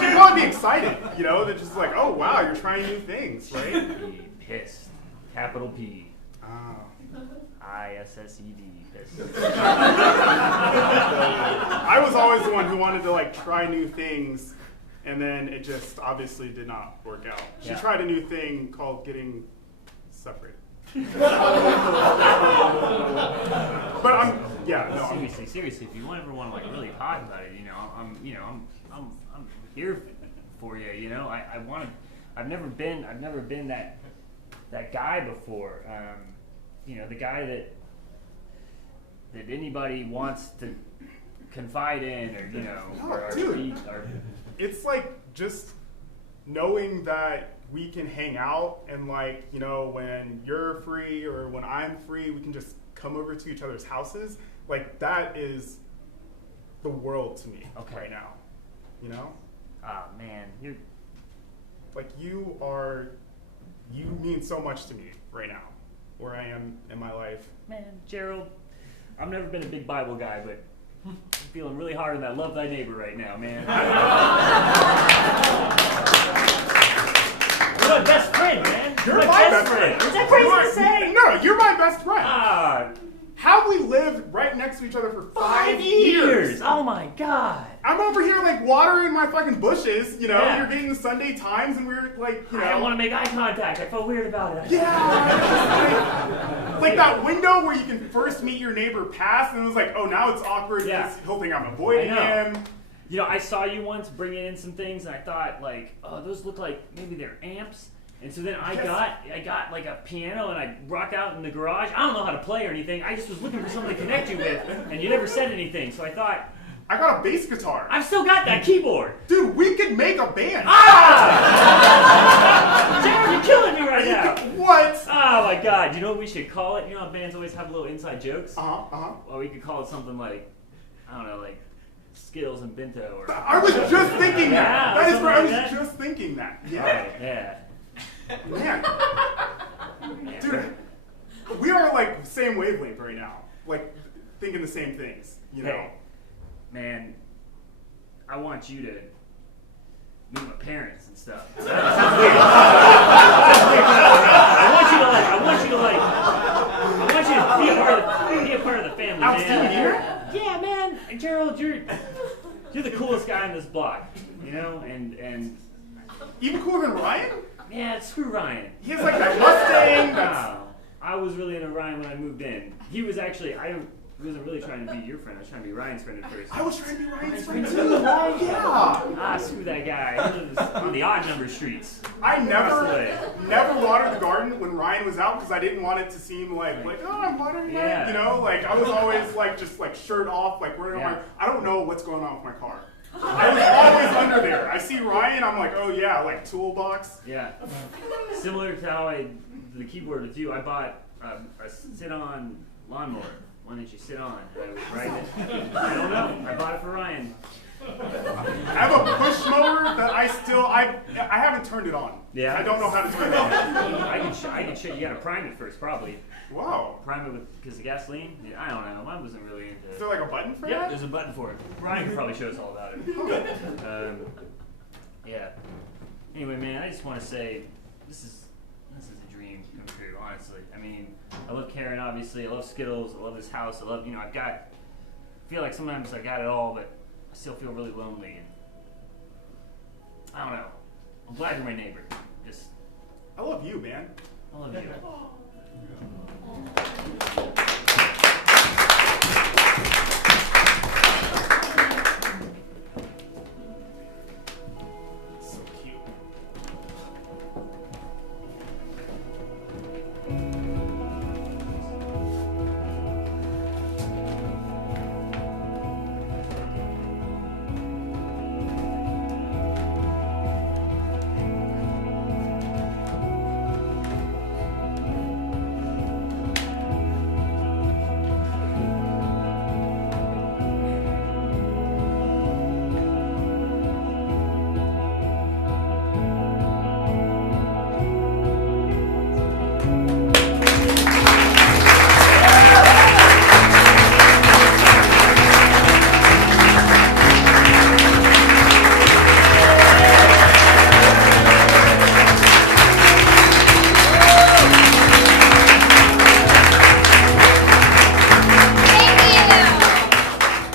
She'd probably be excited, They're just like, oh wow, you're trying new things, right? Be pissed. Capital P. Oh. ISSED. Pissed. I was always the one who wanted to try new things, and then it just obviously did not work out. She Yeah. tried a new thing called getting separated. But Seriously, if you ever want to really talk about it, I'm here for you. I've never been that guy before. The guy that anybody wants to confide in, or it's like just knowing that we can hang out and when you're free or when I'm free, we can just come over to each other's houses. That is the world to me right now. Ah, man, you mean so much to me right now, where I am in my life. Man, Gerald, I've never been a big Bible guy, but I'm feeling really hard on that love thy neighbor right now, man. You're my best friend, man. You're my best friend. Is that crazy to say? No, you're my best friend. Ah, How we lived right next to each other for 5 years. Oh my God. I'm over here watering my fucking bushes, Yeah. You're getting the Sunday Times and we're I don't want to make eye contact. I felt weird about it. Yeah. Like that window where you can first meet your neighbor past and it was oh, now it's awkward because he'll think I'm avoiding him. I saw you once bringing in some things and I thought oh, those look like maybe they're amps. And so then I got a piano and I rocked out in the garage. I don't know how to play or anything. I just was looking for something to connect you with, and you never said anything. So I thought, I got a bass guitar. I've still got that keyboard. Dude, we could make a band. Jared, you're killing me right now. What? Oh my God. You know what we should call it? You know how bands always have little inside jokes? Well, we could call it something like Skittles and Bento. Or I was just thinking that. That is where I was that. just thinking that. Yeah. Right, yeah. Man. Dude, we are same wavelength right now. Thinking the same things, Hey, man, I want you to meet my parents and stuff. Sounds weird. I want you to be a part of the family. yeah, man, Gerald, you're the coolest guy on this block, you know, and Even cooler than Ryan? yeah, screw Ryan. He has like that Mustang. That's Wow. I was really into Ryan when I moved in. He was actually, I wasn't really trying to be your friend. I was trying to be Ryan's friend at first. I was trying to be Ryan's friend too. Yeah. Screw that guy. He lives on the odd number streets. I Across the way. never watered the garden when Ryan was out because I didn't want it to seem like oh, I'm watering Yeah. it. You know, like I was always like just like shirt off, like wearing Yeah. my. I don't know what's going on with my car. I was always under there. I see Ryan, I'm like, oh yeah, like toolbox. Yeah. Similar to how the keyboard with you, I bought a sit-on lawnmower. One that you sit on. And I was riding it. I don't know. I bought it for Ryan. I have a push mower that I haven't turned it on. Yeah. I don't know how to turn it on. I can show you. You gotta prime it first, probably. Wow. Prime it with because the gasoline. Yeah, I don't know. Mine wasn't really into. Is there like a button for Yeah, that? there's a button for it. Ryan can probably show us all about it. Yeah. Anyway, man, I just want to say this is a dream come true. Honestly, I mean, I love Karen. Obviously, I love Skittles. I love this house. I love I feel like sometimes I got it all, but I still feel really lonely. And I don't know. I'm glad you're my neighbor. Just I love you, man. I love you. So cute.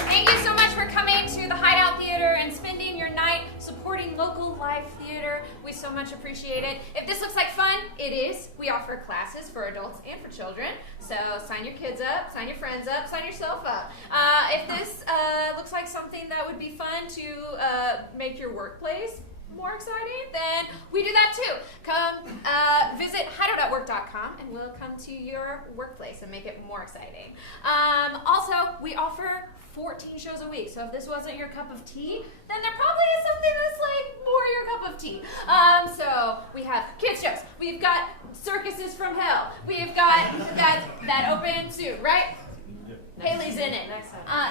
Thank you so much for coming to the Hideout Theater and spending your night supporting local live theater. We so much appreciate it. If this looks like fun, it is. We offer classes for adults and for children. So sign your kids up, sign your friends up, sign yourself up. If this looks like something that would be fun to make your workplace more exciting, then we do that too. Come visit hideout.work.com and we'll come to your workplace and make it more exciting. Also, we offer 14 shows a week, so if this wasn't your cup of tea, then there probably is something that's like more your cup of tea. So we have kids shows, we've got circuses from hell, we've got that open soon, right? Haley's in it.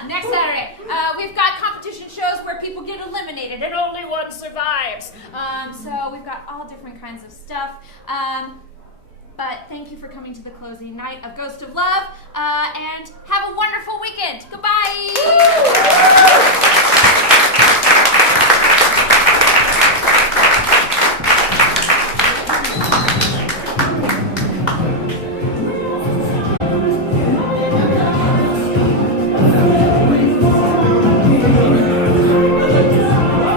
Next Saturday. We've got competition shows where people get eliminated and only one survives. So we've got all different kinds of stuff. But thank you for coming to the closing night of Ghost of Love. And have a wonderful weekend. Goodbye.